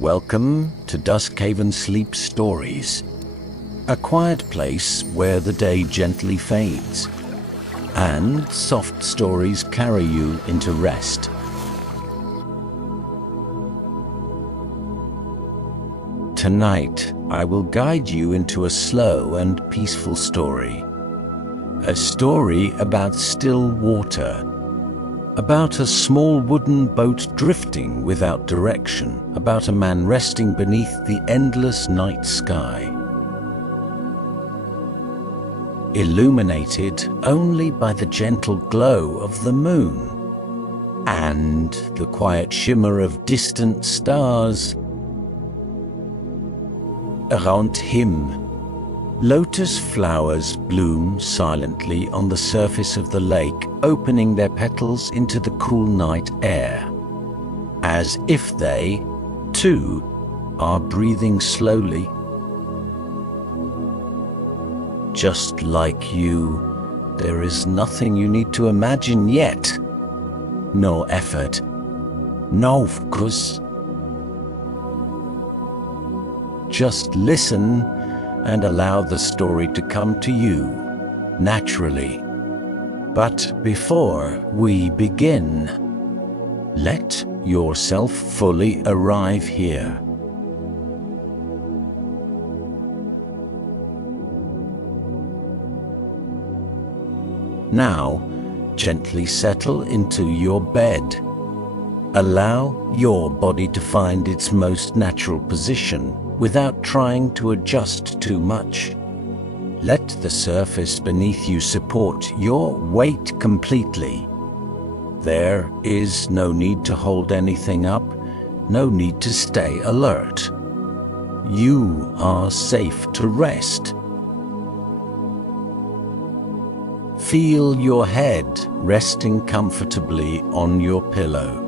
Welcome to Duskhaven Sleep Stories, a quiet place where the day gently fades, and soft stories carry you into rest. Tonight, I will guide you into a slow and peaceful story. A story about still water, about a small wooden boat drifting without direction, about a man resting beneath the endless night sky, illuminated only by the gentle glow of the moon and the quiet shimmer of distant stars. Around him, lotus flowers bloom silently on the surface of the lake, opening their petals into the cool night air, as if they, too, are breathing slowly. Just like you, there is nothing you need to imagine yet. No effort, no focus. Just listen and allow the story to come to you naturally. But before we begin, let yourself fully arrive here. Now, gently settle into your bed. Allow your body to find its most natural position without trying to adjust too much. Let the surface beneath you support your weight completely. There is no need to hold anything up, no need to stay alert. You are safe to rest. Feel your head resting comfortably on your pillow.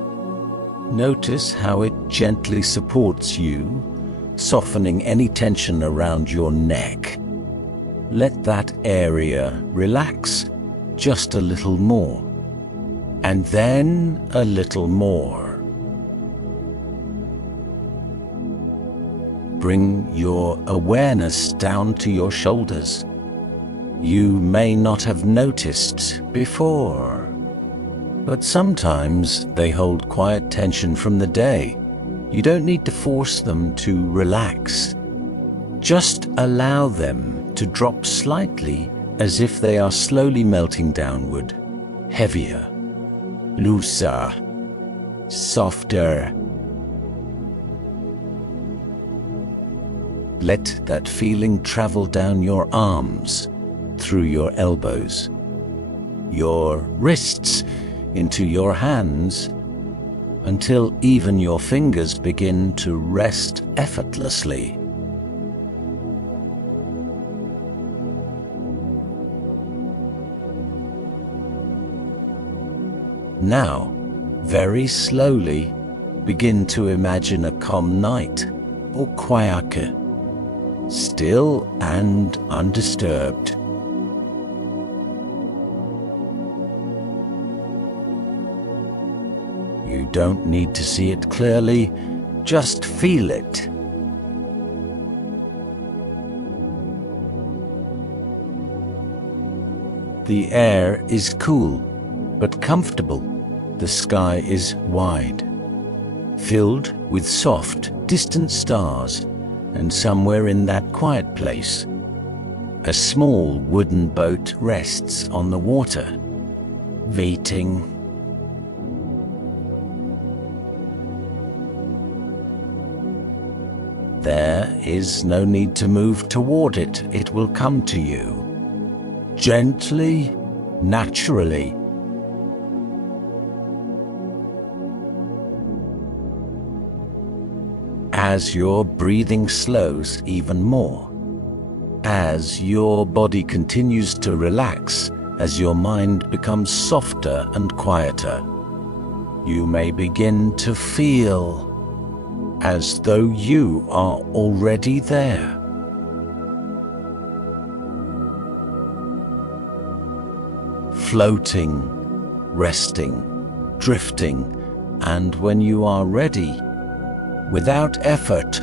Notice how it gently supports you, softening any tension around your neck. Let that area relax just a little more, and then a little more. Bring your awareness down to your shoulders. You may not have noticed before, but sometimes they hold quiet tension from the day. You don't need to force them to relax. Just allow them to drop slightly, as if they are slowly melting downward, heavier, looser, softer. Let that feeling travel down your arms, through your elbows, your wrists, into your hands, until even your fingers begin to rest effortlessly. Now, very slowly, begin to imagine a calm night, or quiet, still and undisturbed. You don't need to see it clearly, just feel it. The air is cool, but comfortable. The sky is wide, filled with soft, distant stars, and somewhere in that quiet place, a small wooden boat rests on the water, waiting. There is no need to move toward it. It will come to you, gently, naturally. As your breathing slows even more, as your body continues to relax, as your mind becomes softer and quieter, you may begin to feel as though you are already there. Floating, resting, drifting, and when you are ready, without effort,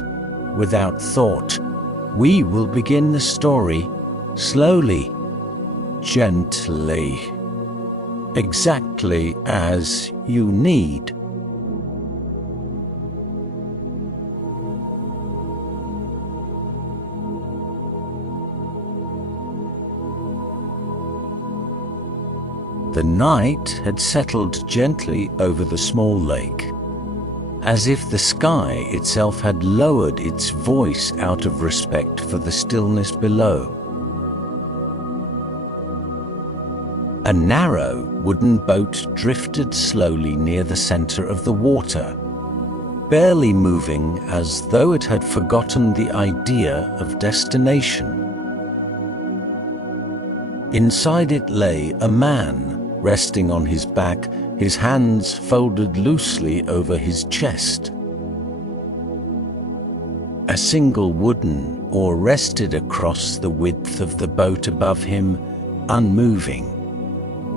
without thought. We will begin the story slowly, gently, exactly as you need. The night had settled gently over the small lake, as if the sky itself had lowered its voice out of respect for the stillness below. A narrow wooden boat drifted slowly near the center of the water, barely moving as though it had forgotten the idea of destination. Inside it lay a man, resting on his back, his hands folded loosely over his chest. A single wooden oar rested across the width of the boat above him, unmoving,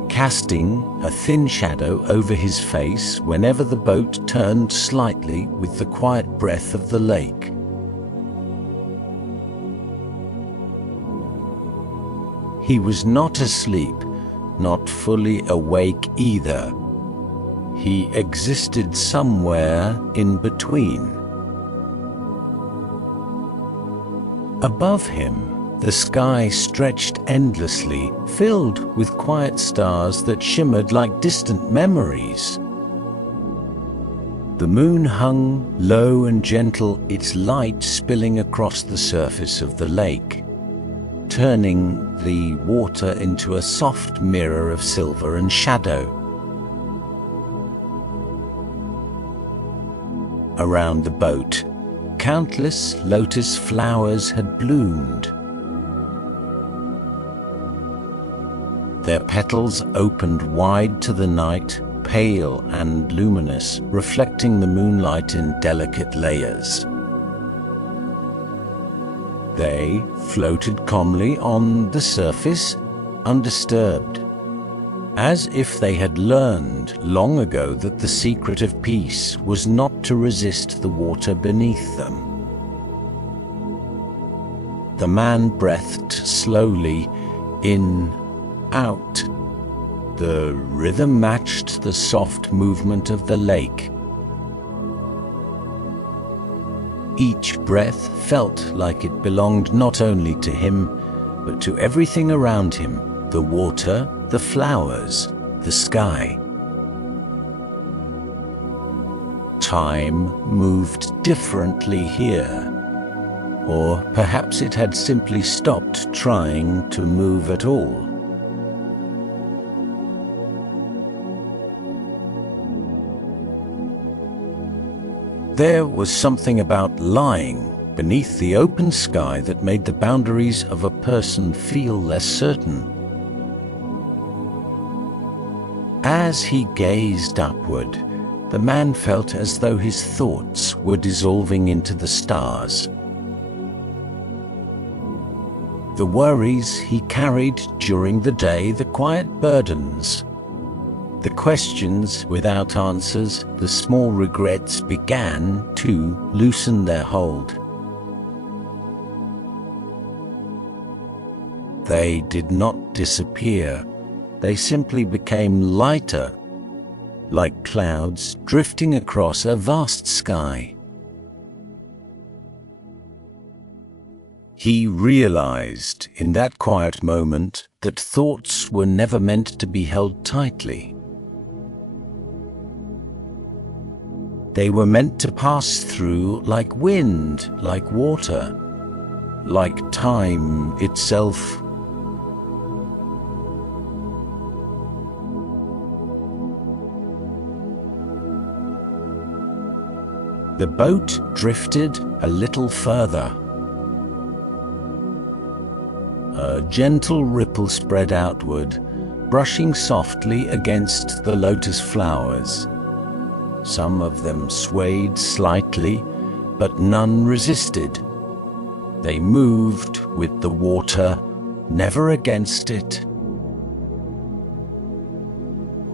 casting a thin shadow over his face whenever the boat turned slightly with the quiet breath of the lake. He was not asleep, not fully awake either. He existed somewhere in between. Above him, the sky stretched endlessly, filled with quiet stars that shimmered like distant memories. The moon hung low and gentle, its light spilling across the surface of the lake, turning the water into a soft mirror of silver and shadow. Around the boat, countless lotus flowers had bloomed. Their petals opened wide to the night, pale and luminous, reflecting the moonlight in delicate layers. They floated calmly on the surface, undisturbed, as if they had learned long ago that the secret of peace was not to resist the water beneath them. The man breathed slowly, in, out. The rhythm matched the soft movement of the lake. Each breath felt like it belonged not only to him, but to everything around him, the water, the flowers, the sky. Time moved differently here, or perhaps it had simply stopped trying to move at all. There was something about lying beneath the open sky that made the boundaries of a person feel less certain. As he gazed upward, the man felt as though his thoughts were dissolving into the stars. The worries he carried during the day, the quiet burdens, the questions without answers, the small regrets began to loosen their hold. They did not disappear. They simply became lighter, like clouds drifting across a vast sky. He realized in that quiet moment that thoughts were never meant to be held tightly. They were meant to pass through like wind, like water, like time itself. The boat drifted a little further. A gentle ripple spread outward, brushing softly against the lotus flowers. Some of them swayed slightly, but none resisted. They moved with the water, never against it.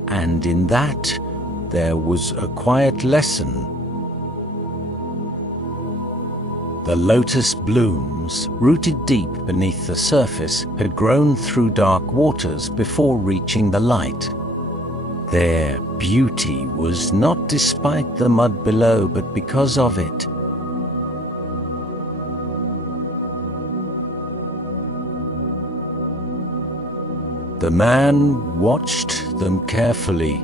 And in that, there was a quiet lesson. The lotus blooms, rooted deep beneath the surface, had grown through dark waters before reaching the light. Their beauty was not despite the mud below, but because of it. The man watched them carefully.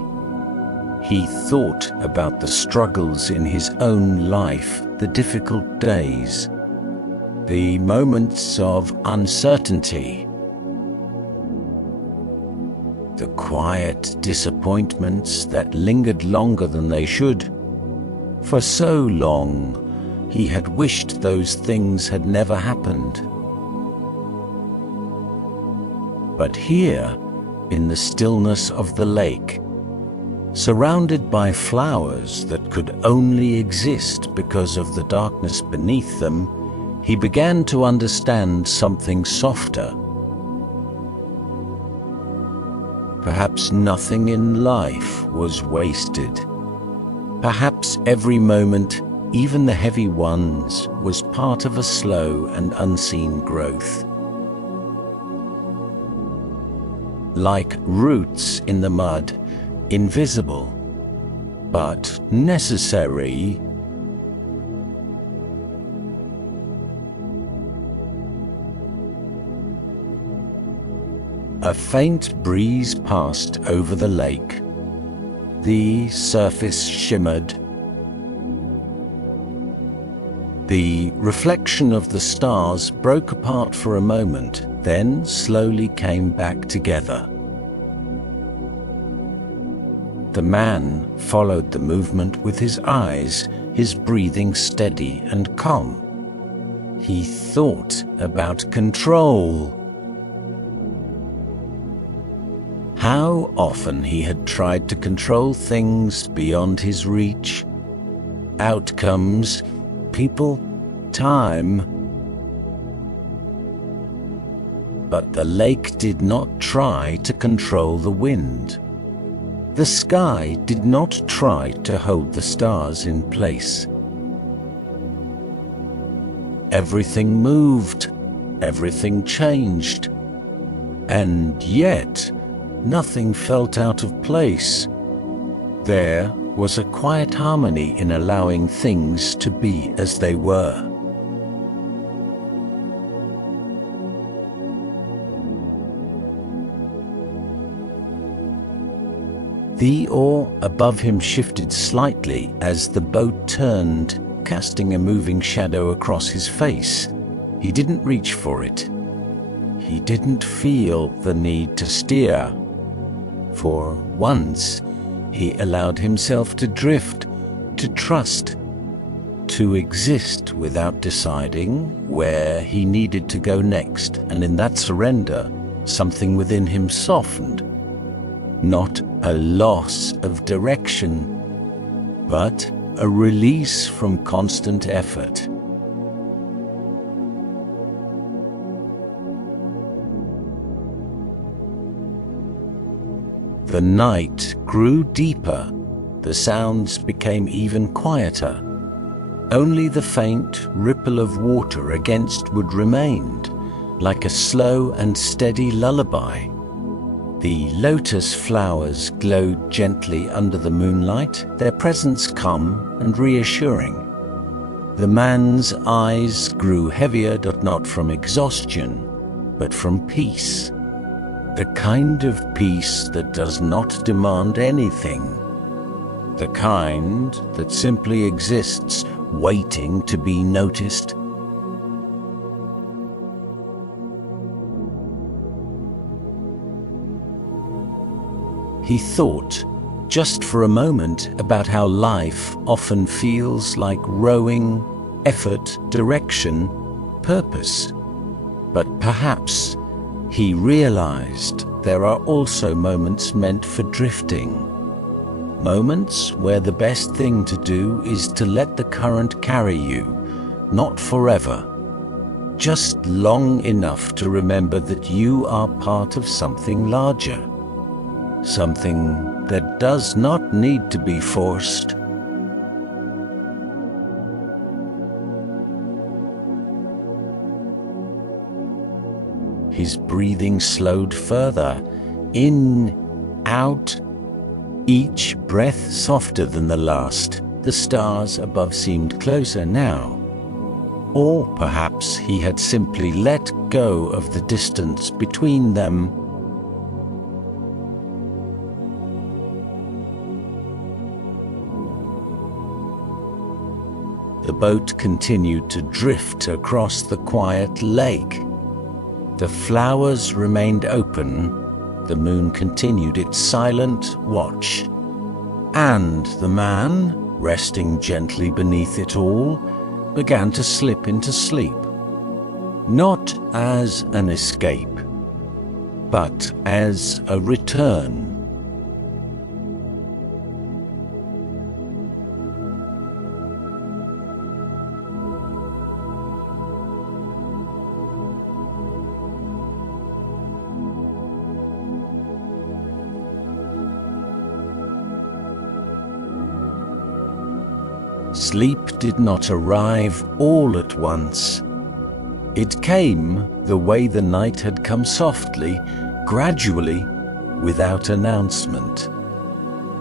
He thought about the struggles in his own life, the difficult days, the moments of uncertainty, the quiet disappointments that lingered longer than they should. For so long, he had wished those things had never happened. But here, in the stillness of the lake, surrounded by flowers that could only exist because of the darkness beneath them, he began to understand something softer. Perhaps nothing in life was wasted. Perhaps every moment, even the heavy ones, was part of a slow and unseen growth. Like roots in the mud, invisible, but necessary. A faint breeze passed over the lake. The surface shimmered. The reflection of the stars broke apart for a moment, then slowly came back together. The man followed the movement with his eyes, his breathing steady and calm. He thought about control. How often he had tried to control things beyond his reach. Outcomes, people, time. But the lake did not try to control the wind. The sky did not try to hold the stars in place. Everything moved, everything changed, and yet nothing felt out of place. There was a quiet harmony in allowing things to be as they were. The oar above him shifted slightly as the boat turned, casting a moving shadow across his face. He didn't reach for it. He didn't feel the need to steer. For once, he allowed himself to drift, to trust, to exist without deciding where he needed to go next. And in that surrender, something within him softened. Not a loss of direction, but a release from constant effort. The night grew deeper. The sounds became even quieter. Only the faint ripple of water against wood remained, like a slow and steady lullaby. The lotus flowers glowed gently under the moonlight, their presence calm and reassuring. The man's eyes grew heavier, not from exhaustion, but from peace. The kind of peace that does not demand anything. The kind that simply exists, waiting to be noticed. He thought, just for a moment, about how life often feels like rowing, effort, direction, purpose. But perhaps he realized there are also moments meant for drifting. Moments where the best thing to do is to let the current carry you, not forever, just long enough to remember that you are part of something larger. Something that does not need to be forced. His breathing slowed further. In, out, each breath softer than the last. The stars above seemed closer now. Or perhaps he had simply let go of the distance between them. The boat continued to drift across the quiet lake. The flowers remained open. The moon continued its silent watch. And the man, resting gently beneath it all, began to slip into sleep. Not as an escape, but as a return. Sleep did not arrive all at once. It came the way the night had come, softly, gradually, without announcement.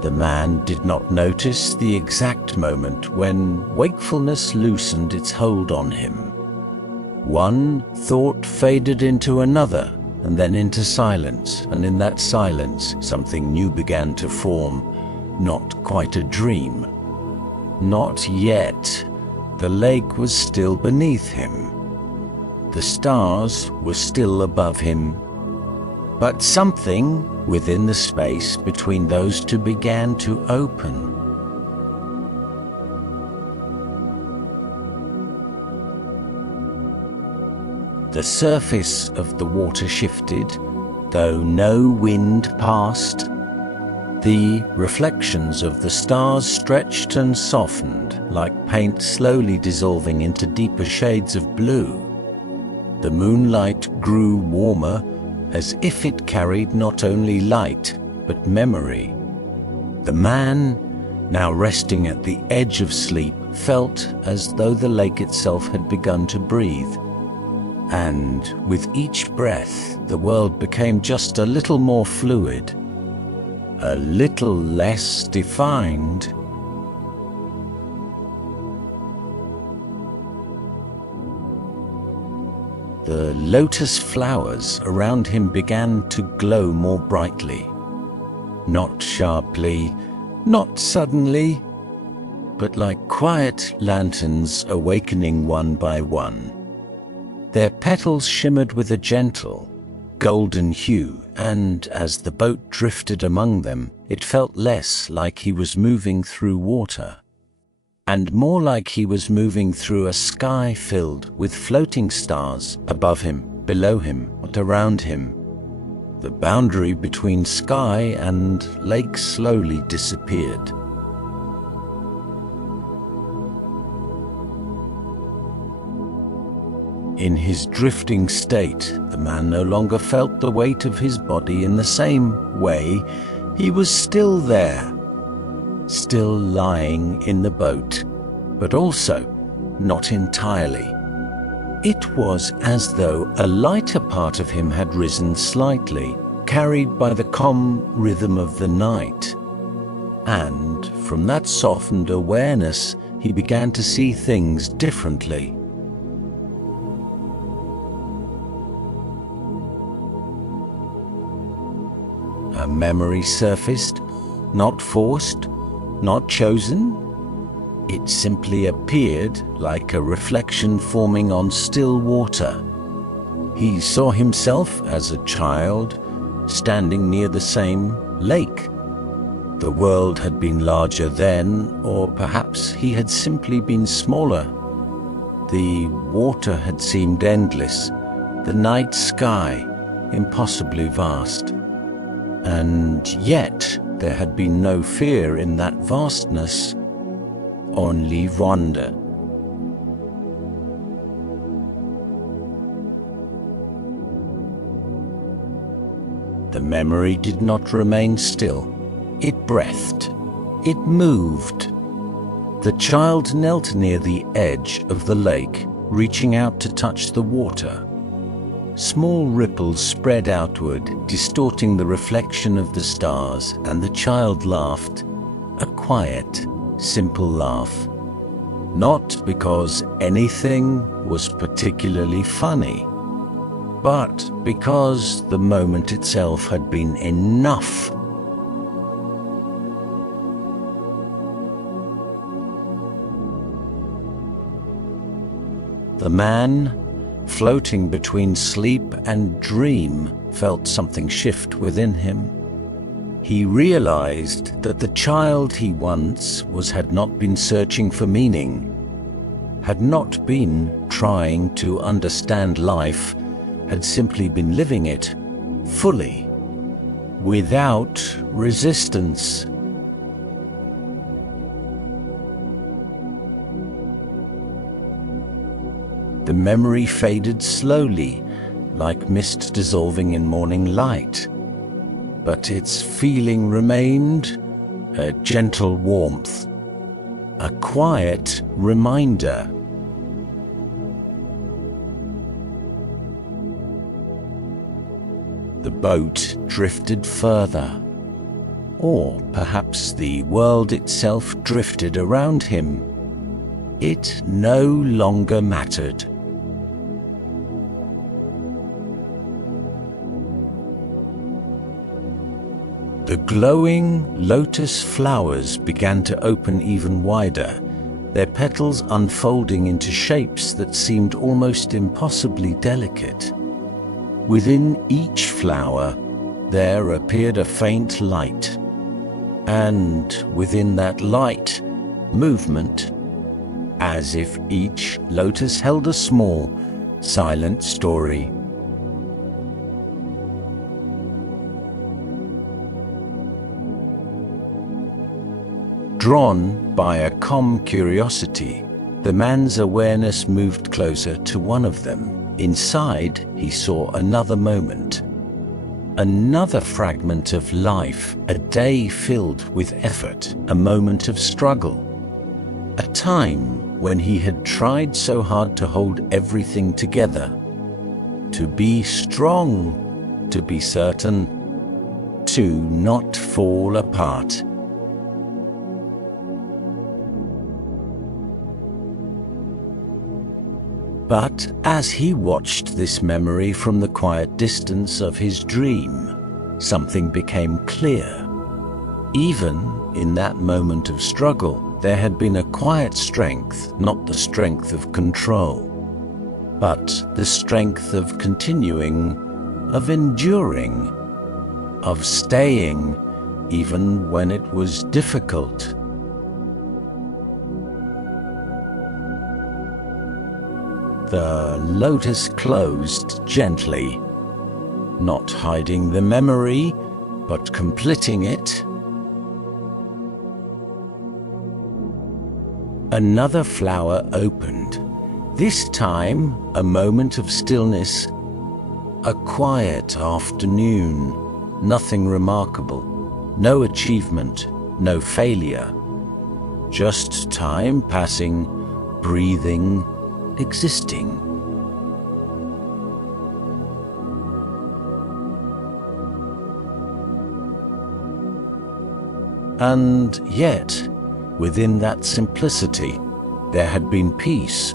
The man did not notice the exact moment when wakefulness loosened its hold on him. One thought faded into another, and then into silence, and in that silence something new began to form, not quite a dream. Not yet. The lake was still beneath him. The stars were still above him. But something within the space between those two began to open. The surface of the water shifted, though no wind passed. The reflections of the stars stretched and softened, like paint slowly dissolving into deeper shades of blue. The moonlight grew warmer, as if it carried not only light, but memory. The man, now resting at the edge of sleep, felt as though the lake itself had begun to breathe. And with each breath, the world became just a little more fluid, a little less defined. The lotus flowers around him began to glow more brightly. Not sharply, not suddenly, but like quiet lanterns awakening one by one. Their petals shimmered with a gentle, golden hue, and as the boat drifted among them, it felt less like he was moving through water, and more like he was moving through a sky filled with floating stars above him, below him, and around him. The boundary between sky and lake slowly disappeared. In his drifting state, the man no longer felt the weight of his body in the same way. He was still there, still lying in the boat, but also not entirely. It was as though a lighter part of him had risen slightly, carried by the calm rhythm of the night. And from that softened awareness, he began to see things differently. A memory surfaced, not forced, not chosen. It simply appeared like a reflection forming on still water. He saw himself as a child, standing near the same lake. The world had been larger then, or perhaps he had simply been smaller. The water had seemed endless, the night sky impossibly vast. And yet there had been no fear in that vastness, only wonder. The memory did not remain still. It breathed. It moved. The child knelt near the edge of the lake, reaching out to touch the water. Small ripples spread outward, distorting the reflection of the stars, and the child laughed, a quiet, simple laugh. Not because anything was particularly funny, but because the moment itself had been enough. The man, floating between sleep and dream, felt something shift within him. He realized that the child he once was had not been searching for meaning, had not been trying to understand life, had simply been living it fully, without resistance. The memory faded slowly, like mist dissolving in morning light, but its feeling remained, a gentle warmth, a quiet reminder. The boat drifted further, or perhaps the world itself drifted around him. It no longer mattered. The glowing lotus flowers began to open even wider, their petals unfolding into shapes that seemed almost impossibly delicate. Within each flower, there appeared a faint light, and within that light, movement, as if each lotus held a small, silent story. Drawn by a calm curiosity, the man's awareness moved closer to one of them. Inside, he saw another moment, another fragment of life, a day filled with effort, a moment of struggle, a time when he had tried so hard to hold everything together, to be strong, to be certain, to not fall apart. But as he watched this memory from the quiet distance of his dream, something became clear. Even in that moment of struggle, there had been a quiet strength, not the strength of control, but the strength of continuing, of enduring, of staying, even when it was difficult. The lotus closed gently, not hiding the memory, but completing it. Another flower opened, this time a moment of stillness, a quiet afternoon, nothing remarkable, no achievement, no failure, just time passing, breathing, existing. And yet, within that simplicity, there had been peace,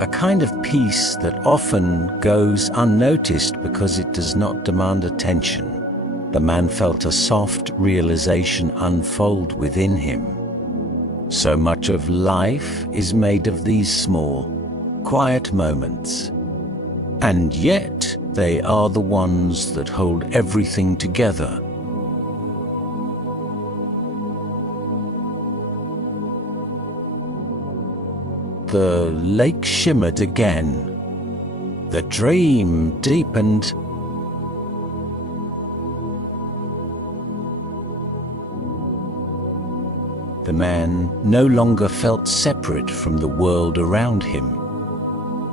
a kind of peace that often goes unnoticed because it does not demand attention. The man felt a soft realization unfold within him. So much of life is made of these small, quiet moments, and yet they are the ones that hold everything together. The lake shimmered again. The dream deepened. The man no longer felt separate from the world around him.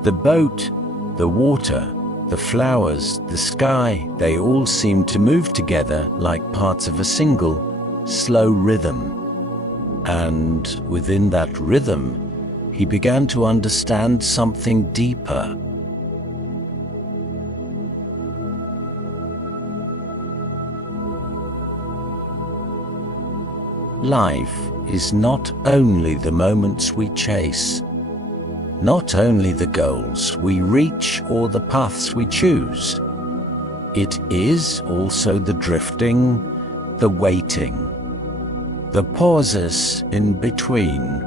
The boat, the water, the flowers, the sky, they all seemed to move together like parts of a single, slow rhythm. And within that rhythm, he began to understand something deeper. Life is not only the moments we chase, not only the goals we reach or the paths we choose. It is also the drifting, the waiting, the pauses in between.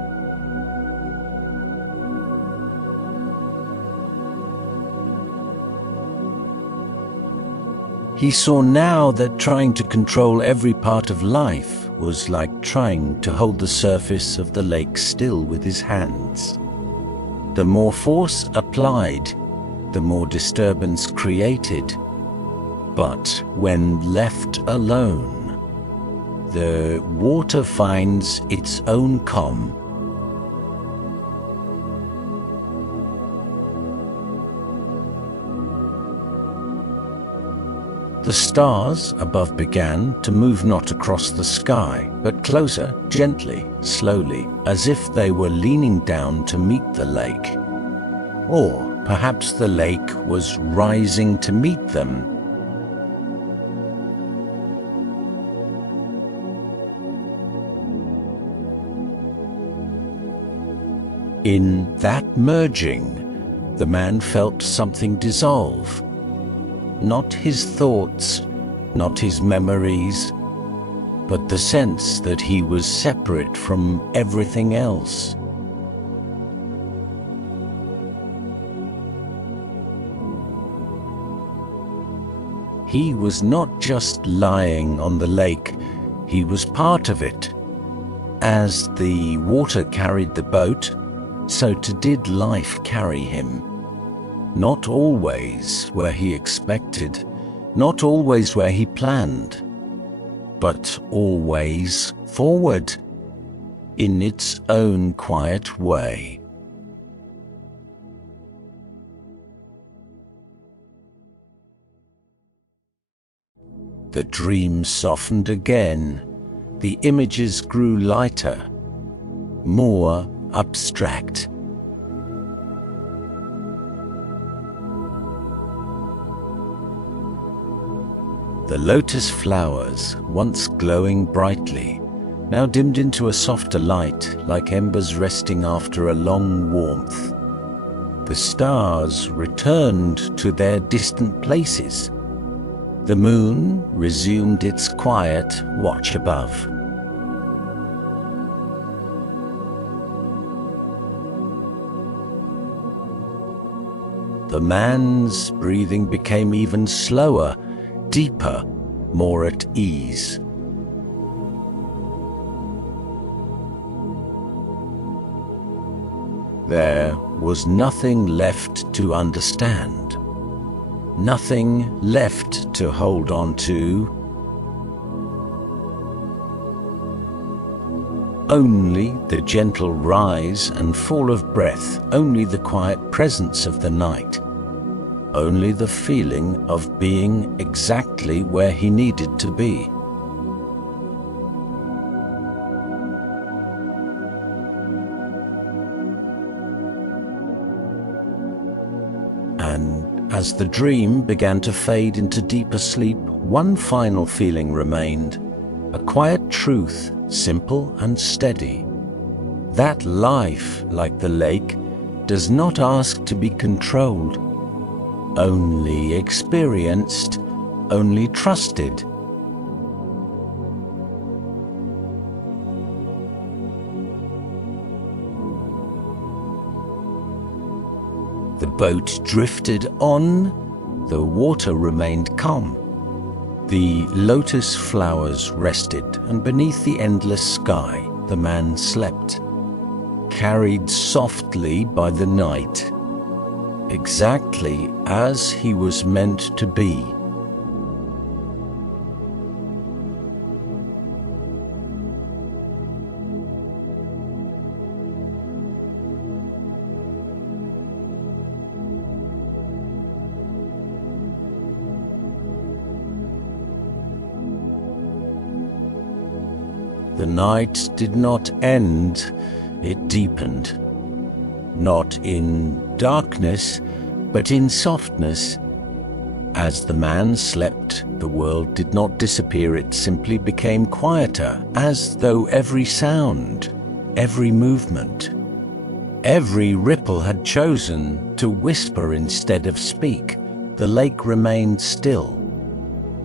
He saw now that trying to control every part of life was like trying to hold the surface of the lake still with his hands. The more force applied, the more disturbance created. But when left alone, the water finds its own calm. The stars above began to move not across the sky, but closer, gently, slowly, as if they were leaning down to meet the lake. Or perhaps the lake was rising to meet them. In that merging, the man felt something dissolve. Not his thoughts, not his memories, but the sense that he was separate from everything else. He was not just lying on the lake, he was part of it. As the water carried the boat, so too did life carry him. Not always where he expected, not always where he planned, but always forward, in its own quiet way. The dream softened again. The images grew lighter, more abstract. The lotus flowers, once glowing brightly, now dimmed into a softer light, like embers resting after a long warmth. The stars returned to their distant places. The moon resumed its quiet watch above. The man's breathing became even slower, deeper, more at ease. There was nothing left to understand, nothing left to hold on to. Only the gentle rise and fall of breath, only the quiet presence of the night. Only the feeling of being exactly where he needed to be. And as the dream began to fade into deeper sleep, one final feeling remained, a quiet truth, simple and steady. That life, like the lake, does not ask to be controlled, only experienced, only trusted. The boat drifted on, the water remained calm. The lotus flowers rested, and beneath the endless sky, the man slept, carried softly by the night, exactly as he was meant to be. The night did not end, it deepened. Not in darkness, but in softness. As the man slept, the world did not disappear, it simply became quieter, as though every sound, every movement, every ripple had chosen to whisper instead of speak. The lake remained still.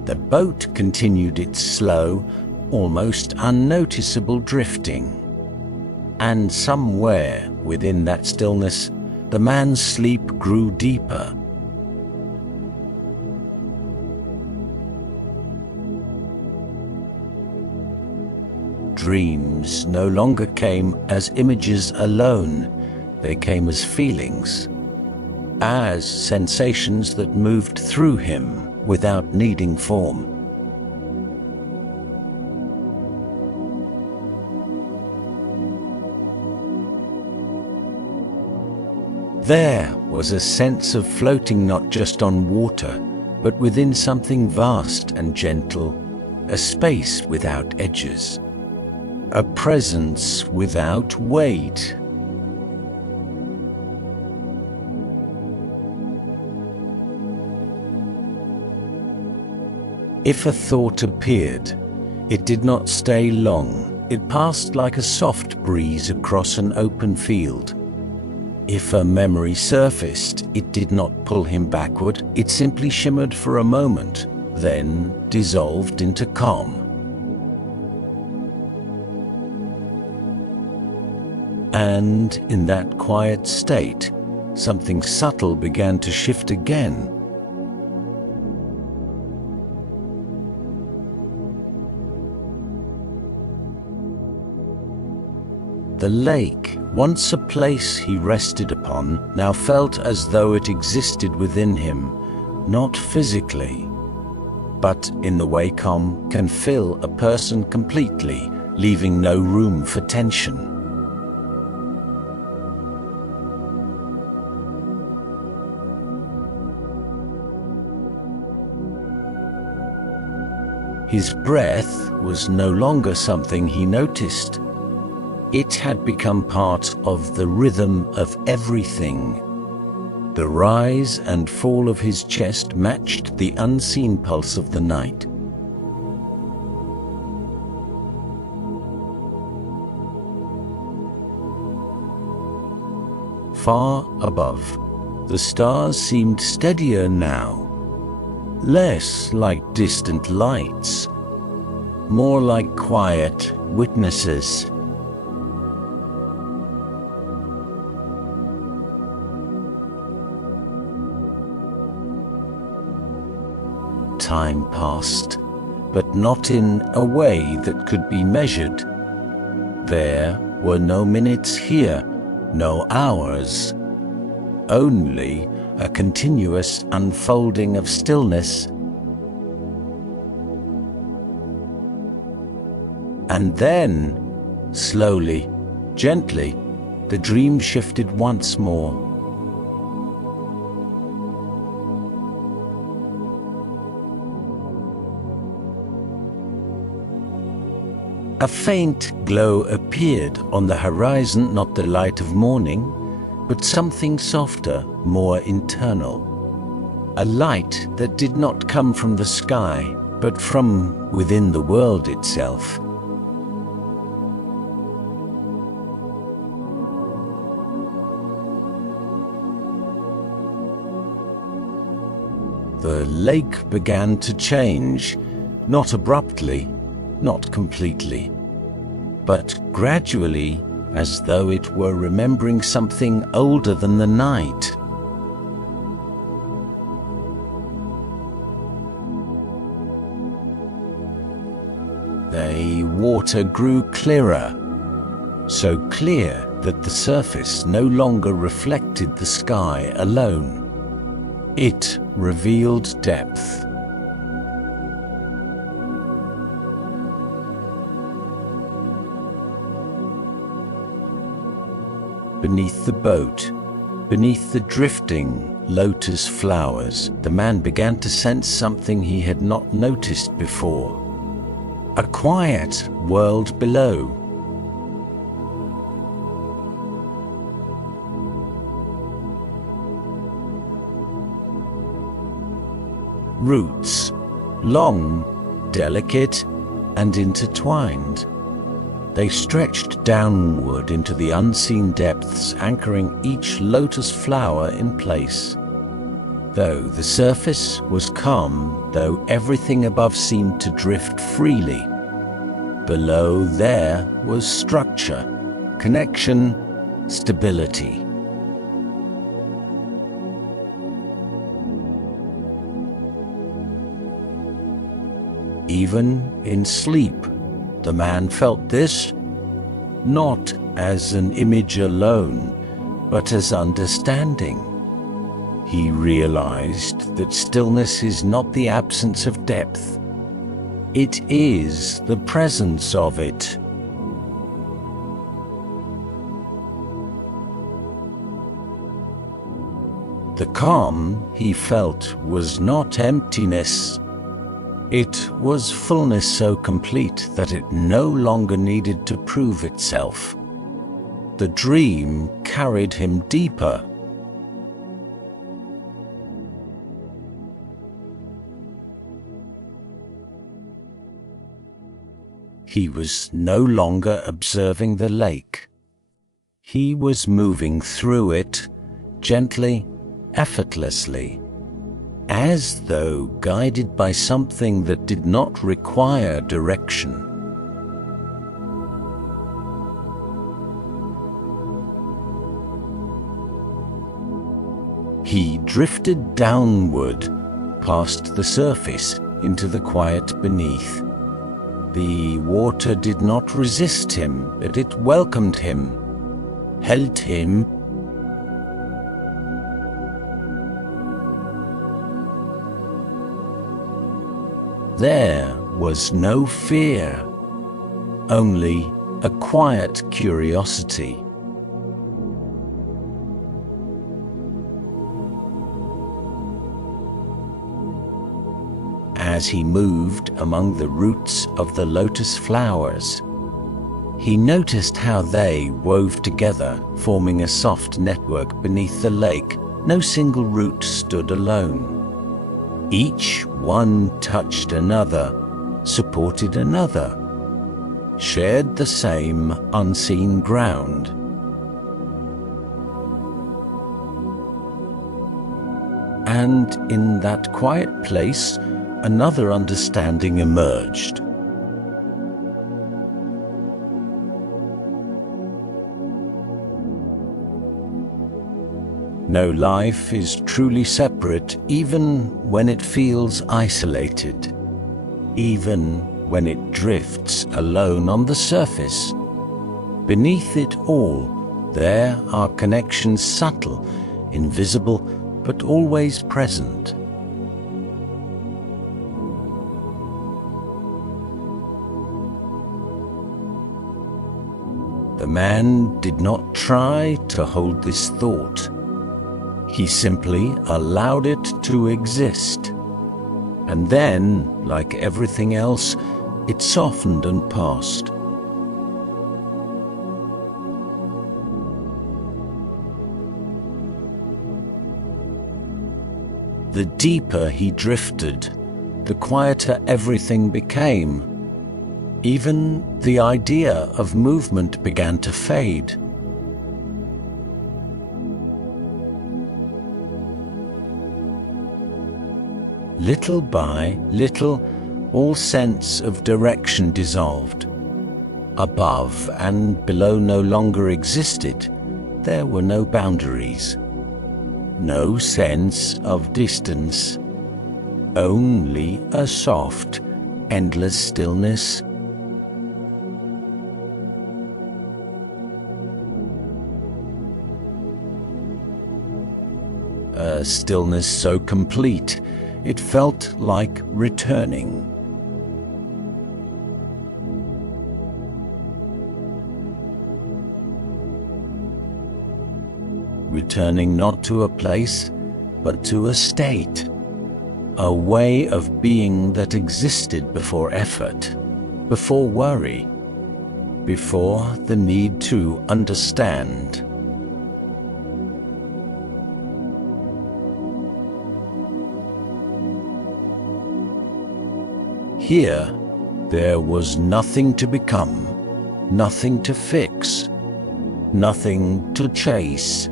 The boat continued its slow, almost unnoticeable drifting. And somewhere within that stillness, the man's sleep grew deeper. Dreams no longer came as images alone, they came as feelings, as sensations that moved through him without needing form. There was a sense of floating not just on water, but within something vast and gentle, a space without edges, a presence without weight. If a thought appeared, it did not stay long. It passed like a soft breeze across an open field. If a memory surfaced, it did not pull him backward. It simply shimmered for a moment, then dissolved into calm. And in that quiet state, something subtle began to shift again. The lake, once a place he rested upon, now felt as though it existed within him, not physically, but in the way calm can fill a person completely, leaving no room for tension. His breath was no longer something he noticed. It had become part of the rhythm of everything. The rise and fall of his chest matched the unseen pulse of the night. Far above, the stars seemed steadier now, less like distant lights, more like quiet witnesses. Time passed, but not in a way that could be measured. There were no minutes here, no hours, only a continuous unfolding of stillness. And then, slowly, gently, the dream shifted once more. A faint glow appeared on the horizon, not the light of morning, but something softer, more internal. A light that did not come from the sky, but from within the world itself. The lake began to change, not abruptly, not completely, but gradually, as though it were remembering something older than the night. The water grew clearer, so clear that the surface no longer reflected the sky alone. It revealed depth. Beneath the boat, beneath the drifting lotus flowers, the man began to sense something he had not noticed before. A quiet world below. roots, long, delicate, and intertwined. They stretched downward into the unseen depths, anchoring each lotus flower in place. Though the surface was calm, though everything above seemed to drift freely, below there was structure, connection, stability. Even in sleep, the man felt this, not as an image alone, but as understanding. He realized that stillness is not the absence of depth. It is the presence of it. The calm he felt was not emptiness. It was fullness so complete that it no longer needed to prove itself. The dream carried him deeper. He was no longer observing the lake. He was moving through it, gently, effortlessly, as though guided by something that did not require direction. He drifted downward, past the surface, into the quiet beneath. The water did not resist him, but it welcomed him, held him. There was no fear, only a quiet curiosity. As he moved among the roots of the lotus flowers, he noticed how they wove together, forming a soft network beneath the lake. No single root stood alone. Each one touched another, supported another, shared the same unseen ground. And in that quiet place, another understanding emerged. No life is truly separate, even when it feels isolated, even when it drifts alone on the surface. Beneath it all, there are connections subtle, invisible, but always present. The man did not try to hold this thought. He simply allowed it to exist. And then, like everything else, it softened and passed. The deeper he drifted, the quieter everything became. Even the idea of movement began to fade. Little by little, all sense of direction dissolved. Above and below no longer existed. There were no boundaries, no sense of distance, only a soft, endless stillness. A stillness so complete, it felt like returning. Returning not to a place, but to a state, a way of being that existed before effort, before worry, before the need to understand. Here, there was nothing to become, nothing to fix, nothing to chase.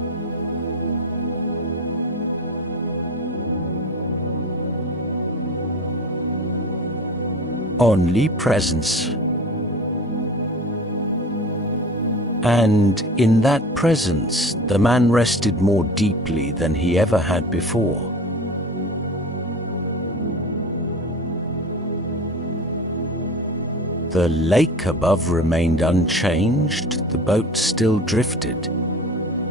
Only presence. And in that presence, the man rested more deeply than he ever had before. The lake above remained unchanged, the boat still drifted.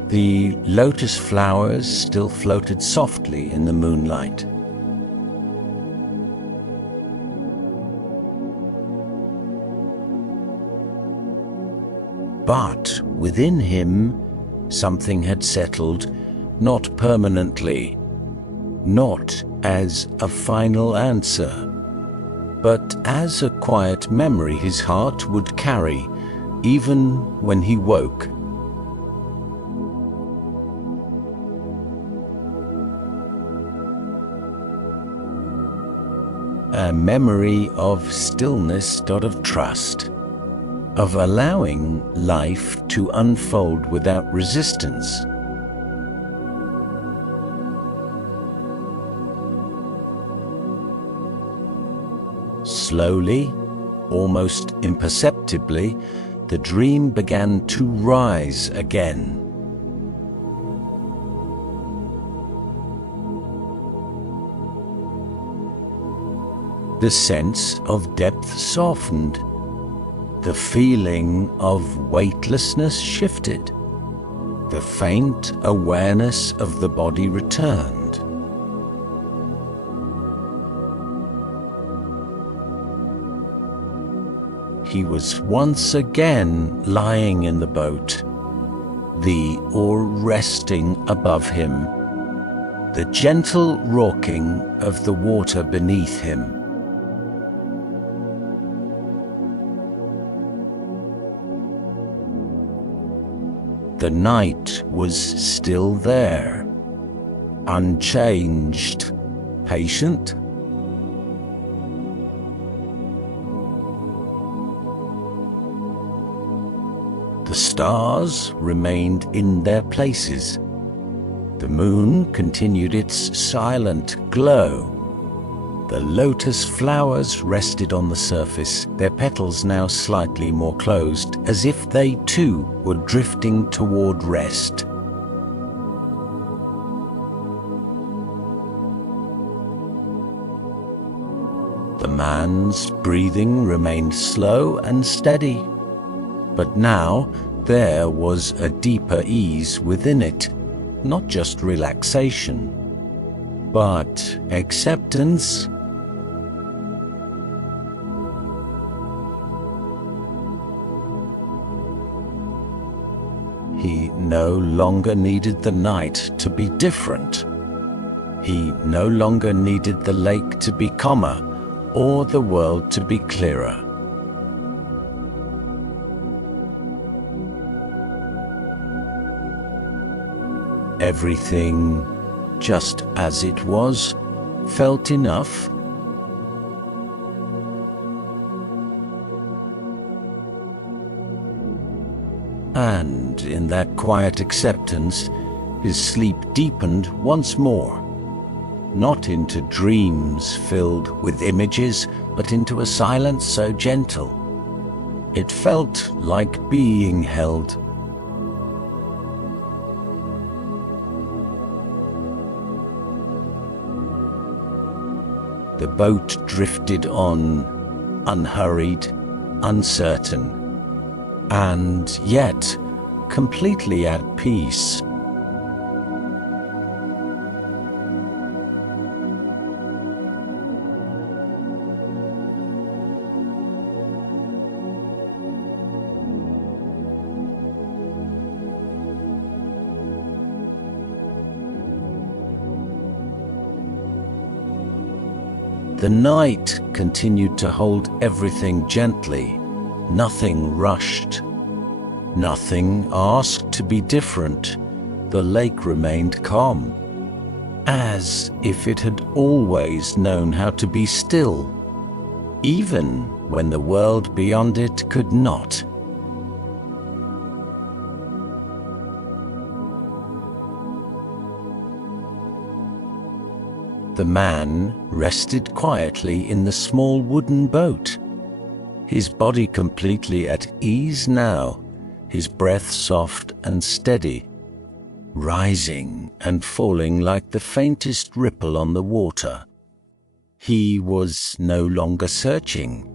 The lotus flowers still floated softly in the moonlight. But within him, something had settled, not permanently, not as a final answer, but as a quiet memory his heart would carry, even when he woke. A memory of stillness, of trust, of allowing life to unfold without resistance. Slowly, almost imperceptibly, the dream began to rise again. The sense of depth softened. The feeling of weightlessness shifted. The faint awareness of the body returned. He was once again lying in the boat, the oar resting above him, the gentle rocking of the water beneath him. The night was still there, unchanged, patient. The stars remained in their places. The moon continued its silent glow. The lotus flowers rested on the surface, their petals now slightly more closed, as if they too were drifting toward rest. The man's breathing remained slow and steady, but now there was a deeper ease within it, not just relaxation, but acceptance. He no longer needed the night to be different. He no longer needed the lake to be calmer or the world to be clearer. Everything, just as it was, felt enough. And in that quiet acceptance, his sleep deepened once more, not into dreams filled with images, but into a silence so gentle. It felt like being held. The boat drifted on, unhurried, uncertain, and yet completely at peace. The night continued to hold everything gently. Nothing rushed. Nothing asked to be different. The lake remained calm, as if it had always known how to be still. even when the world beyond it could not. The man rested quietly in the small wooden boat, his body completely at ease now, his breath soft and steady, rising and falling like the faintest ripple on the water. He was no longer searching,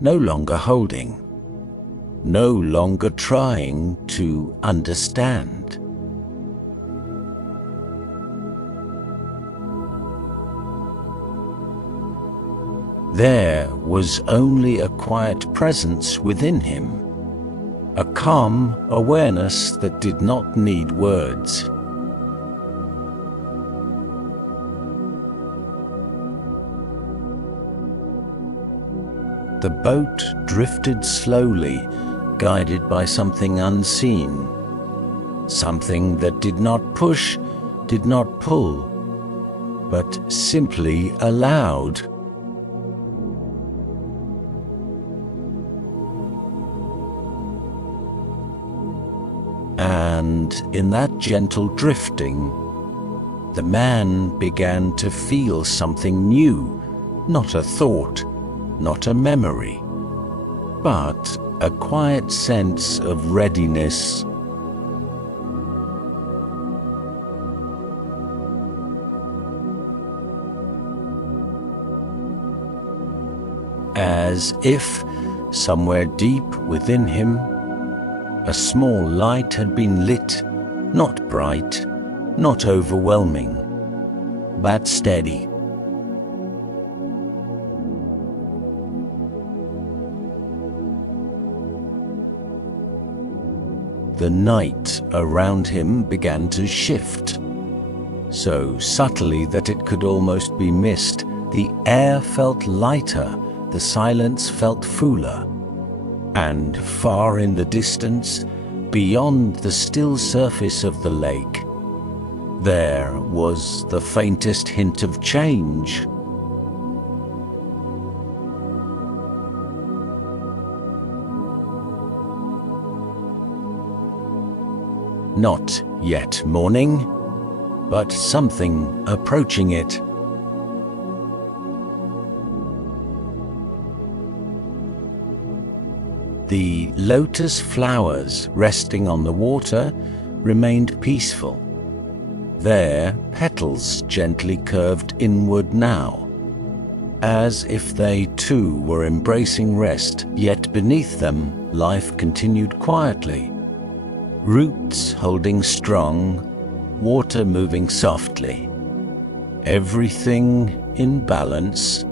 no longer holding, no longer trying to understand. There was only a quiet presence within him, a calm awareness that did not need words. The boat drifted slowly, guided by something unseen, something that did not push, did not pull, but simply allowed. And in that gentle drifting, the man began to feel something new, not a thought, not a memory, but a quiet sense of readiness. As if somewhere deep within him, a small light had been lit, not bright, not overwhelming, but steady. The night around him began to shift, so subtly that it could almost be missed. The air felt lighter, the silence felt fuller. And far in the distance, beyond the still surface of the lake, there was the faintest hint of change. Not yet morning, but something approaching it. The lotus flowers resting on the water remained peaceful, their petals gently curved inward now, as if they too were embracing rest, yet beneath them life continued quietly, roots holding strong, water moving softly, everything in balance.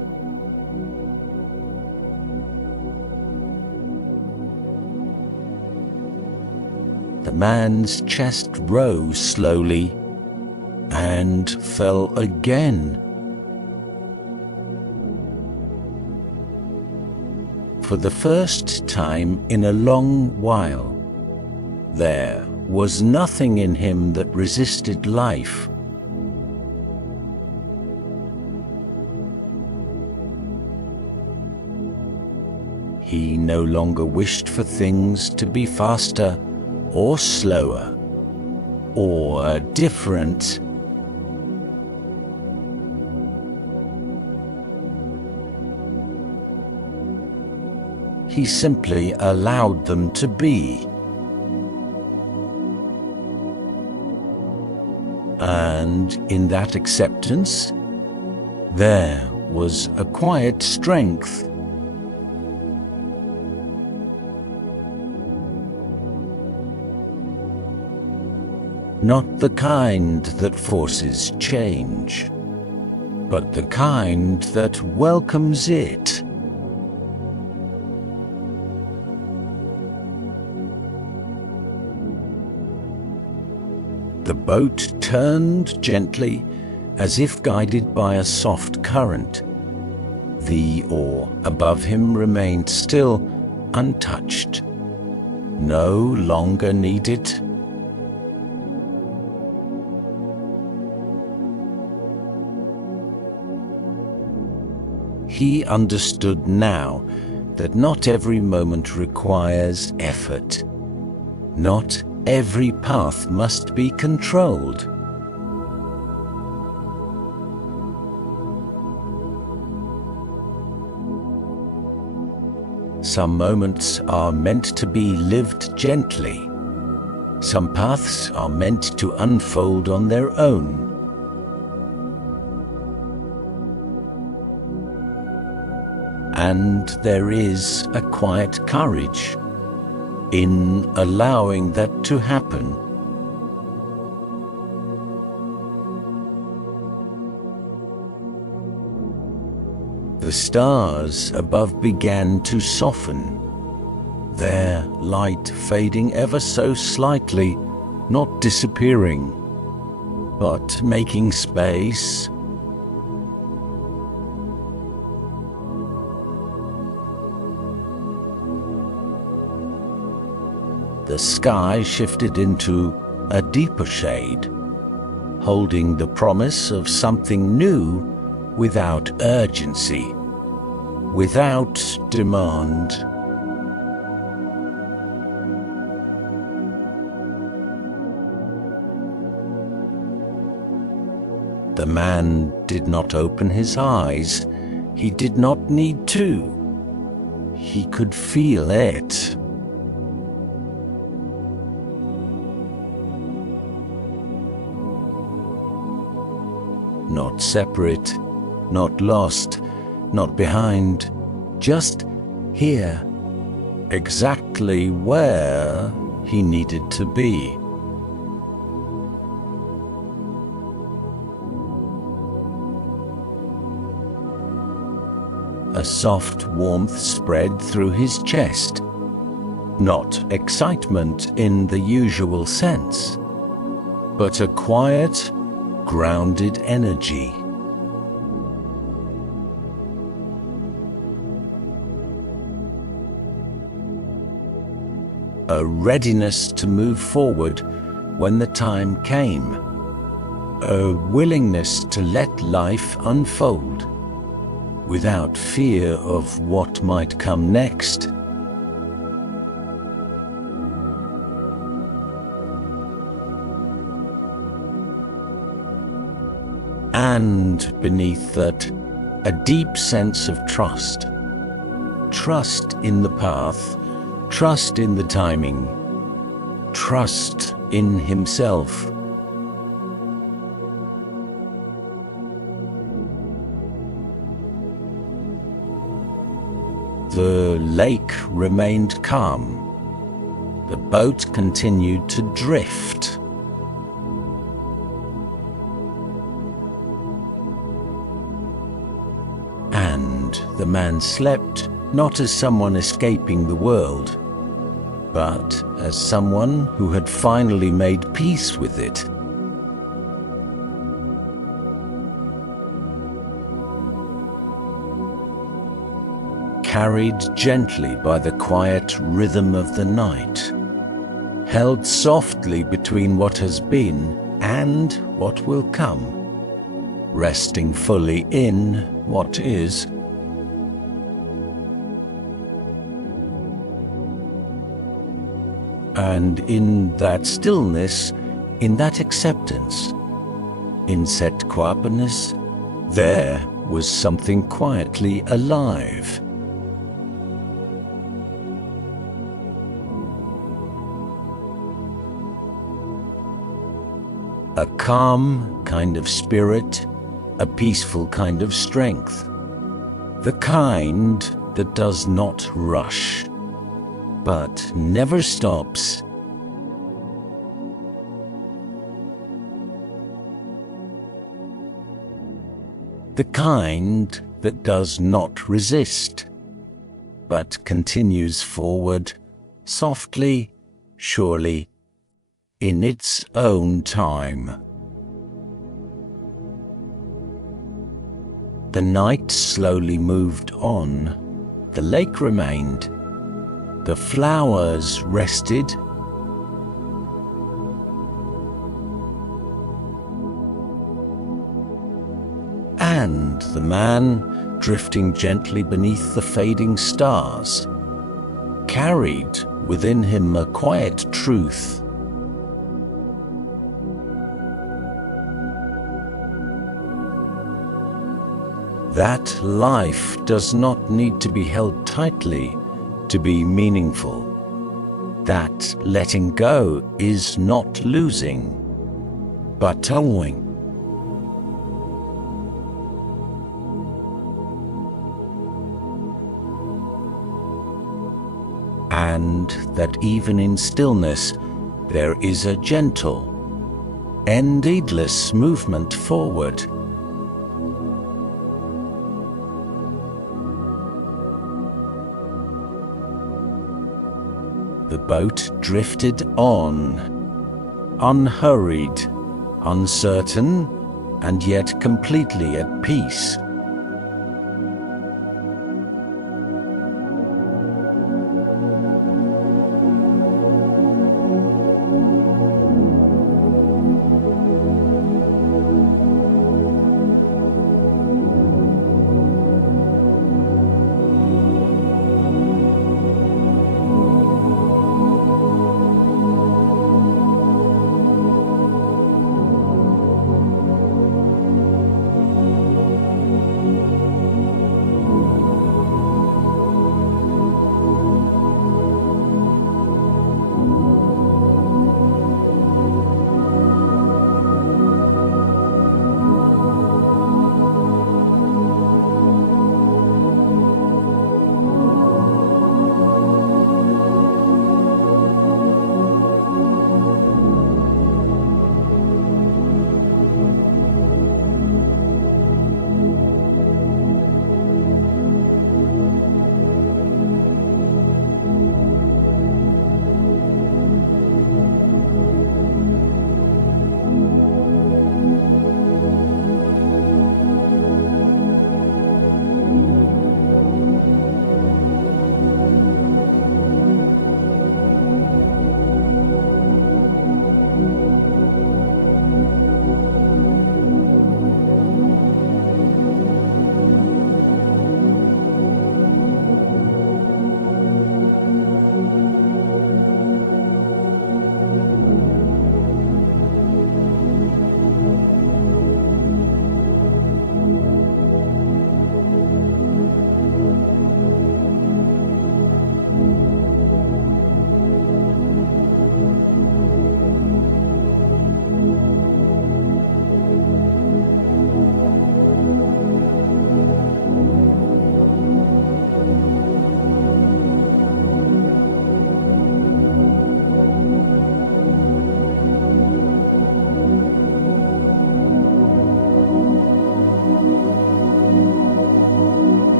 The man's chest rose slowly and fell again. For the first time in a long while, there was nothing in him that resisted life. He no longer wished for things to be faster or slower, or different. He simply allowed them to be. And in that acceptance, there was a quiet strength. Not the kind that forces change, but the kind that welcomes it. The boat turned gently, as if guided by a soft current. The oar above him remained still, untouched, no longer needed. He understood now that not every moment requires effort. Not every path must be controlled. Some moments are meant to be lived gently. Some paths are meant to unfold on their own. And there is a quiet courage in allowing that to happen. The stars above began to soften, their light fading ever so slightly, not disappearing, but making space. The sky shifted into a deeper shade, holding the promise of something new without urgency, without demand. The man did not open his eyes. He did not need to. He could feel it. Not separate, not lost, not behind, just here, exactly where he needed to be. A soft warmth spread through his chest, not excitement in the usual sense, but a quiet, grounded energy. A readiness to move forward when the time came. A willingness to let life unfold without fear of what might come next. And beneath that, a deep sense of trust. Trust in the path, trust in the timing, trust in himself. The lake remained calm. The boat continued to drift. And the man slept not as someone escaping the world, but as someone who had finally made peace with it. Carried gently by the quiet rhythm of the night, held softly between what has been and what will come, resting fully in what is. And in that stillness, in that acceptance, in set quietness, there was something quietly alive. A calm kind of spirit, a peaceful kind of strength, the kind that does not rush, but never stops. The kind that does not resist, but continues forward, softly, surely, in its own time. The night slowly moved on. The lake remained. The flowers rested. and the man, drifting gently beneath the fading stars, carried within him a quiet truth. That life does not need to be held tightly to be meaningful. That letting go is not losing, but owning. And that even in stillness there is a gentle and needless movement forward. The boat drifted on, unhurried, uncertain, and yet completely at peace.